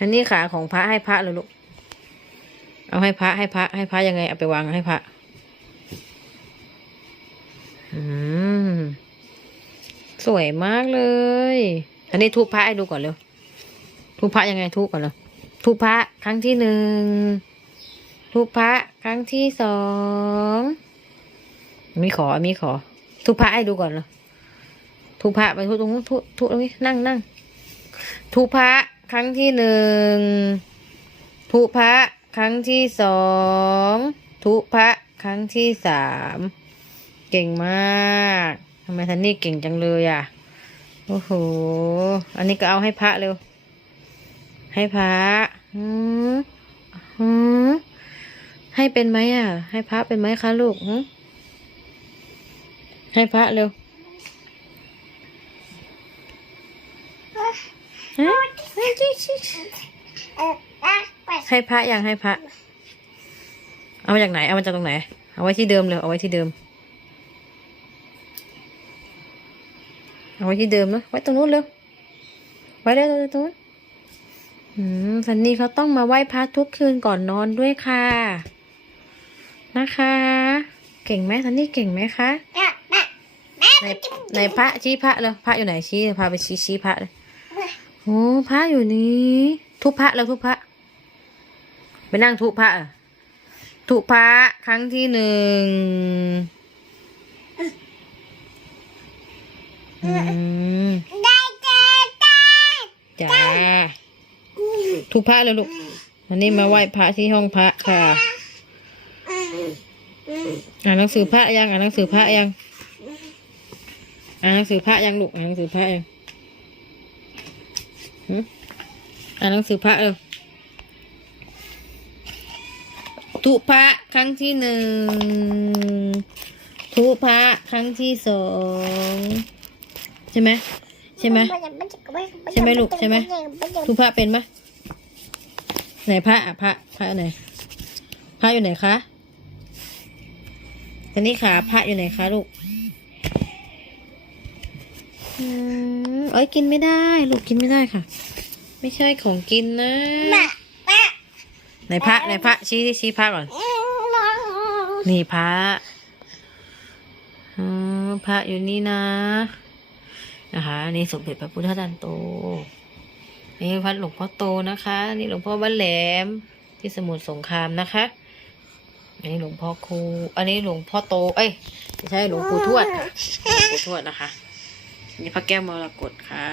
อันนี้ขาของพระให้พระเลยลูก เอาให้พระให้พระ ให้พระยังไงเอาไปวางให้พระ อืม สวยมากเลย อันนี้ทุบพระให้ดูก่อนเร็ว ทุบพระยังไงทุบก่อนเร็ว ทุบพระครั้งที่หนึ่ง ทุบพระครั้งที่สองมีขอมีขอ ทุบพระให้ดูก่อนเร็วทุบพระไปทุบตรงนู้นทุบทุบตรงนี้นั่งนั่งทุพระ ครั้งที่หนึ่งทุพระครั้งที่สองทุพระครั้งที่สามเก่งมากทำไมทันนี่เก่งจังเลยอะโอ้โห อันนี้ก็เอาให้พระเร็ว ให้พระอืมอืมให้เป็นไหมอะ ให้พระเป็นไหมคะลูกหืมให้พระเร็วฮะ ให้พระยังให้พระ เอามาจากไหน เอามาจากตรงไหน เอาไว้ที่เดิมเลย เอาไว้ที่เดิม เอาไว้ที่เดิมเนอะไว้ตรงนู้นเร็วไว้ได้ตรงนู้นอืมซันนี่เขาต้องมาไหว้พระทุกคืนก่อนนอนด้วยค่ะ นะคะ เก่งไหมซันนี่เก่งไหมคะในในพระชี้พระเลยพระอยู่ไหนชี้พาไปชี้ชี้พระเลย โอ้พระอยู่นี้ ทุพระแล้วทุพระไปนั่งทุพระอะทุพระครั้งที่หนึ่งอืมจ้าทุพระเลยลูกวันนี้มาไหว้พระที่ห้องพระค่ะอ่านหนังสือพระยังอ่านหนังสือพระยังอ่านหนังสือพระยังลูกอ่านหนังสือพระยัง อ่านหนังสือพระเร็วทุพระครั้งที่หนึ่งทุพระครั้งที่สองใช่ไหมใช่ไหมใช่ไหมลูกใช่ไหมทุพระเป็นไหมไหนพระอะพระพระไหนพระอยู่ไหนคะตอนนี้ขาพระอยู่ไหนคะลูกอืม เอ้ยกินไม่ได้ ลูกกินไม่ได้ค่ะ ไม่ใช่ของกินนะไหนพระไหนพระชี้ดิชี้พระก่อน นี่พระอืมพระอยู่นี่นะ นะคะนี่สมเด็จพระพุทธจารย์โตนี่วัดหลวงพ่อโตนะคะ นี่หลวงพ่อบ้านแหลมที่สมุทรสงครามนะคะอันนี้หลวงพ่อครู อันนี้หลวงพ่อโต เอ้ยไม่ใช่หลวงปู่ทวดค่ะหลวงปู่ทวดนะคะ นี่พระแก้วมรกตค่ะ